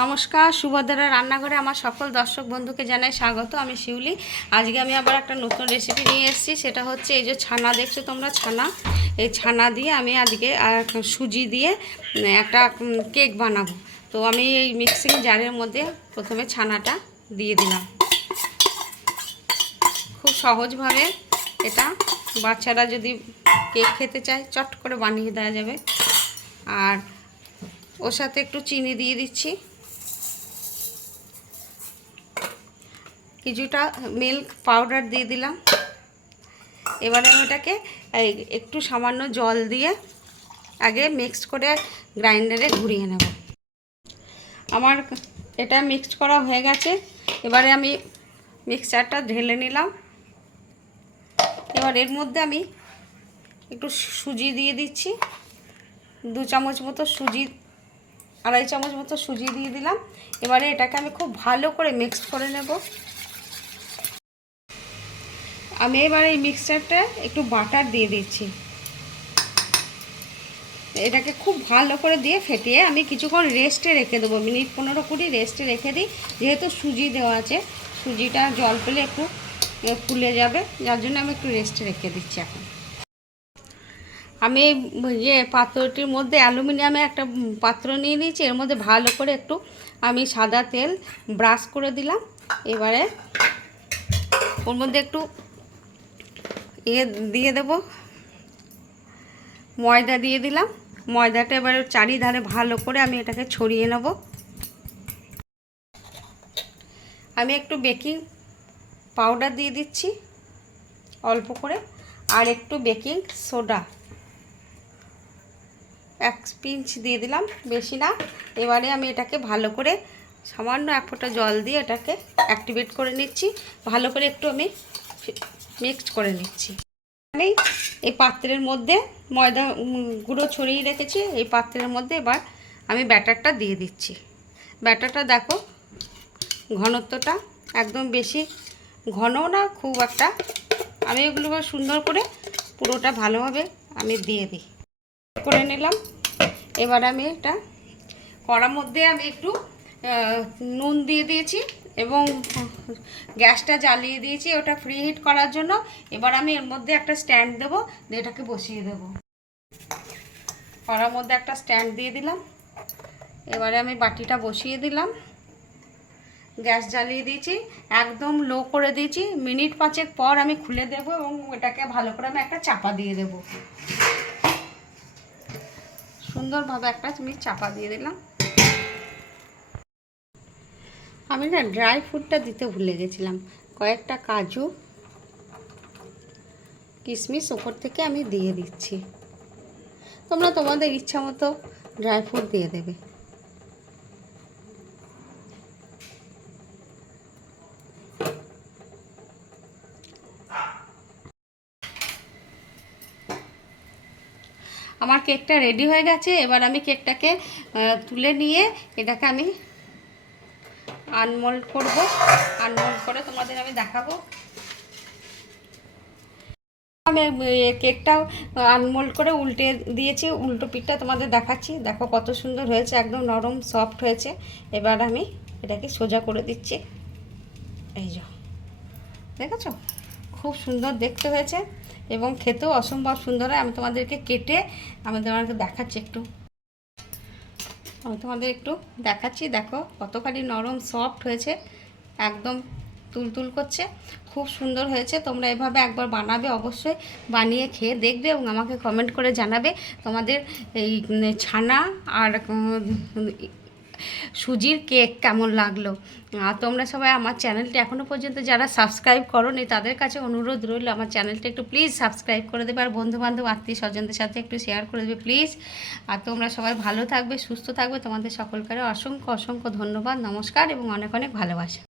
নমস্কার সুভদ্রা রান্নাঘরে আমার সকল দর্শক বন্ধুকে জানাই স্বাগত, আমি শিউলি। আজকে আমি আবার একটা নতুন রেসিপি নিয়ে এসেছি, সেটা হচ্ছে এই যে ছানা, দেখছ তোমরা ছানা? এই ছানা দিয়ে আমি আজকে সুজি দিয়ে একটা কেক বানাবো। তো আমি এই মিক্সিং জারের মধ্যে প্রথমে ছানাটা দিয়ে দিলাম। খুব সহজভাবে এটা বাচ্চারা যদি কেক খেতে চায়, চট করে বানিয়ে দেওয়া যাবে। আর ওর সাথে একটু চিনি দিয়ে দিচ্ছি। কিছুটা মিল্ক পাউডার দিয়ে দিলাম। এবারে আমি এটাকে একটু সামান্য জল দিয়ে আগে মিক্স করে গ্রাইন্ডারে ঘুরিয়ে নেব। আমার এটা মিক্সড করা হয়ে গেছে। এবারে আমি মিক্সচারটা ঢেলে নিলাম। এবার এর মধ্যে আমি একটু সুজি দিয়ে দিচ্ছি। দু চামচ মতো সুজি, আড়াই চামচ মতো সুজি দিয়ে দিলাম। এবারে এটাকে আমি খুব ভালো করে মিক্স করে নেব। আমি এবার এই মিক্সচারটা একটু বাটার দিয়ে দিচ্ছি। এটাকে খুব ভালো করে দিয়ে ফেটিয়ে আমি কিছুক্ষণ রেস্টে রেখে দেবো। মিনিট পনেরো কুড়ি রেস্টে রেখে দিই। যেহেতু সুজি দেওয়া আছে, সুজিটা জল পেলে একটু ফুলে যাবে। যার জন্য আমি একটু রেস্টে রেখে দিচ্ছি এখন। আমি ইয়ে পাত্রটির মধ্যে অ্যালুমিনিয়ামে একটা পাত্র নিয়ে নিয়েছি, এর মধ্যে ভালো করে একটু আমি সাদা তেল ব্রাশ করে দিলাম। এবারে ওর মধ্যে একটু ইয়ে দিয়ে দেব। ময়দা দিয়ে দিলাম। ময়দাটা এবারে চারিধারে ভালো করে আমি এটাকে ছড়িয়ে নেব। আমি একটু বেকিং পাউডার দিয়ে দিচ্ছি অল্প করে। আর একটু বেকিং সোডা। এক পিঞ্চ দিয়ে দিলাম, বেশি না। এবারে আমি এটাকে ভালো করে সামান্য এক ফোঁটা জল দিয়ে এটাকে অ্যাক্টিভেট করে নিচ্ছি। ভালো করে একটু আমি মিক্সড করে নিচ্ছি। আমি এই পাত্রের মধ্যে ময়দা গুঁড়ো ছড়িয়ে রেখেছি, এই পাত্রের মধ্যে এবার আমি ব্যাটারটা দিয়ে দিচ্ছি। ব্যাটারটা দেখো, ঘনত্বটা একদম বেশি ঘন না, খুব একটা। আমি এগুলোকে সুন্দর করে পুরোটা ভালোভাবে আমি দিয়ে দিই। করে নিলাম। এবার আমি এটা কড়ার মধ্যে আমি একটু নুন দিয়ে দিয়েছি এবং গ্যাসটা জ্বালিয়ে দিয়েছি ওটা ফ্রি হিট করার জন্য। এবার আমি এর মধ্যে একটা স্ট্যান্ড দেবো, দিয়ে এটাকে বসিয়ে দেবো। কড়ার মধ্যে একটা স্ট্যান্ড দিয়ে দিলাম। এবারে আমি বাটিটা বসিয়ে দিলাম। গ্যাস জ্বালিয়ে দিয়েছি, একদম লো করে দিয়েছি। মিনিট পাঁচেক পর আমি খুলে দেবো এবং এটাকে ভালো করে আমি একটা চাপা দিয়ে দেবো। সুন্দরভাবে একটা আমি চাপা দিয়ে দিলাম। আমি না ড্রাই ফ্রুটটা দিতে ভুলে গেছিলাম। কয়েকটা কাজু, কিশমিশ ওপর থেকে আমি দিয়ে দিচ্ছি। তোমরা তোমাদের ইচ্ছা মতো ড্রাই ফ্রুট দিয়ে দেবে। আমার কেকটা রেডি হয়ে গেছে, এবার আমি কেকটাকে তুলে নিয়ে এটাকে আমি আনমোল্ড করব। আনমোল্ড করে তোমাদের আমি দেখাবো। আমি কেকটাও আনমোল্ড করে উল্টে দিয়েছি, উল্টো পিঠটা তোমাদের দেখাচ্ছি। দেখো কত সুন্দর হয়েছে, একদম নরম, সফট হয়েছে। এবার আমি এটাকে সোজা করে দিচ্ছি। এই যো, দেখেছ? খুব সুন্দর দেখতে হয়েছে এবং খেতেও অসম্ভব সুন্দর হয়। আমি তোমাদেরকে কেটে, আমি তোমাদেরকে দেখাচ্ছি একটু। আমি তোমাদের একটু দেখাচ্ছি, দেখো কতখানি নরম সফট হয়েছে, একদম তুলতুল করছে। খুব সুন্দর হয়েছে, তোমরা এভাবে একবার বানাবে, অবশ্যই বানিয়ে খেয়ে দেখবে এবং আমাকে কমেন্ট করে জানাবে। তোমাদের এই ছানা আর সুজির কেক কেমন লাগল? আর তোমরা সবাই আমার চ্যানেলটি এখনও পর্যন্ত যারা সাবস্ক্রাইব করোনি, তাদের কাছে অনুরোধ রইল, আমার চ্যানেলটা একটু প্লিজ সাবস্ক্রাইব করে দেবে, আর বন্ধুবান্ধব, আত্মীয় স্বজনদের সাথে একটু শেয়ার করে দেবে প্লিজ আর তোমরা সবাই ভালো থাকবে, সুস্থ থাকবে, তোমাদের সকলকারে অসংখ্য অসংখ্য ধন্যবাদ, নমস্কার এবং অনেক অনেক ভালোবাসা।